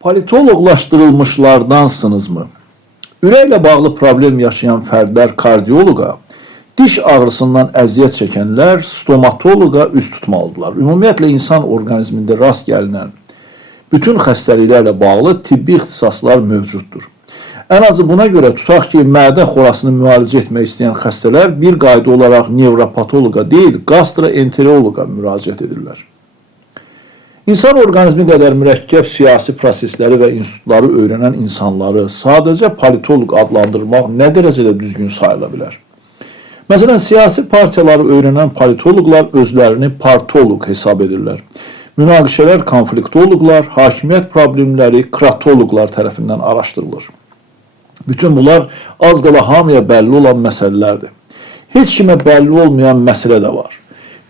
Politoloqlaşdırılmışlardansınızmı? Ürəklə bağlı problem yaşayan fərdlər kardioloqa, diş ağrısından əziyyət çəkənlər stomatoloqa üz tutmalıdırlar. Ümumiyyətlə, insan orqanizmində rast gəlinən bütün xəstəliklərlə bağlı tibbi ixtisaslar mövcuddur. Ən azı buna görə tutaq ki, mədə xorasını müalicə etmək istəyən xəstələr bir qayda olaraq nevropatoloqa deyil, gastroenteroloqa müraciət edirlər. İnsan orqanizmi qədər mürəkkəb siyasi prosesləri və institutları öyrənən insanları sadəcə politoloq adlandırmaq nə dərəcədə düzgün sayıla bilər? Məsələn, siyasi partiyaları öyrənən politoloqlar özlərini partoloq hesab edirlər. Münaqişələr konfliktoloqlar, hakimiyyət problemləri kratoloqlar tərəfindən araşdırılır. Bütün bunlar az qala hamıya bəlli olan məsələlərdir. Heç kimə bəlli olmayan məsələ də var.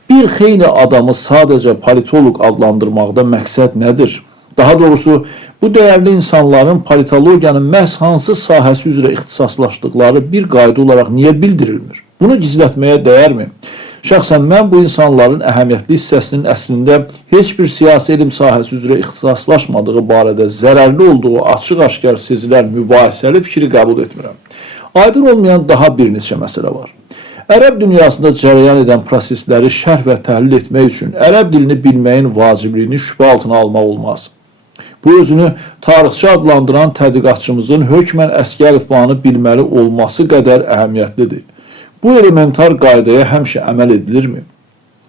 Bir xeyli adamı sadəcə politoloq adlandırmaqda məqsəd nədir? Daha doğrusu, bu dəyərli insanların politologiyanın məhz hansı sahəsi üzrə ixtisaslaşdıqları bir qayda olaraq niyə bildirilmir? Bunu gizlətməyə dəyərmi? Şəxsən mən bu insanların əhəmiyyətli hissəsinin əslində heç bir siyasi elm sahəsi üzrə ixtisaslaşmadığı barədə zərərli olduğu açıq-aşkar sezilən mübahisəli fikri qəbul etmirəm. Aydın olmayan daha bir neçə məsələ var. Ərəb dünyasında cərəyan edən prosesləri şərh və təhlil etmək üçün ərəb dilini bilməyin vacibliyini şübhə altına almaq olmaz. Bu özünü tarixçi adlandıran tədqiqatçımızın hökmən əski əlifbanı bilməli olması qədər əhəmiyyətlidir. Bu elementar qaydaya həmişə əməl edilirmi?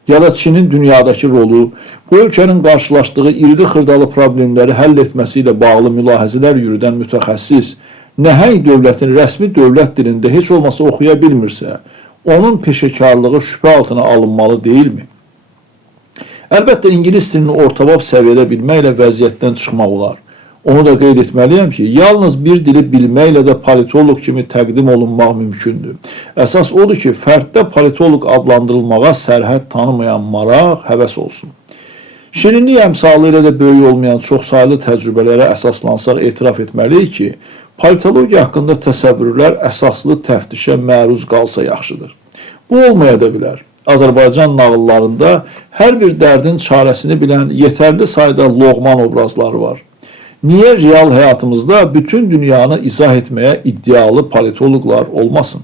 Ya da Çinin dünyadakı rolu, bu ölkənin qarşılaşdığı irili-xırdalı problemləri həll etməsi ilə bağlı mülahizələr yürüdən mütəxəssis, nəhəng dövlətin rəsmi dövlət dilində heç olmasa oxuya bilmirsə, onun peşəkarlığı şübhə altına alınmalı deyilmi? Əlbəttə, İngilis dilini ortabab səviyyədə bilməklə vəziyyətdən çıxmaq olar. Onu da qeyd etməliyəm ki, yalnız bir dili bilməklə də politoloq kimi təqdim olunmaq mümkündür. Əsas odur ki, fərddə politoloq adlandırılmağa sərhəd tanımayan maraq, həvəs olsun. Şirinlik əmsalı ilə də böyük olmayan çoxsaylı təcrübələrə əsaslansaq etiraf etməliyik ki, politologiya haqqında təsəvvürlər əsaslı təftişə məruz qalsa yaxşıdır. Bu olmaya da bilər. Azərbaycan nağıllarında hər bir dərdin çarəsini bilən yetərli sayda loğman obrazları var. Niyə real həyatımızda bütün dünyanı izah etməyə iddialı politoloqlar olmasın?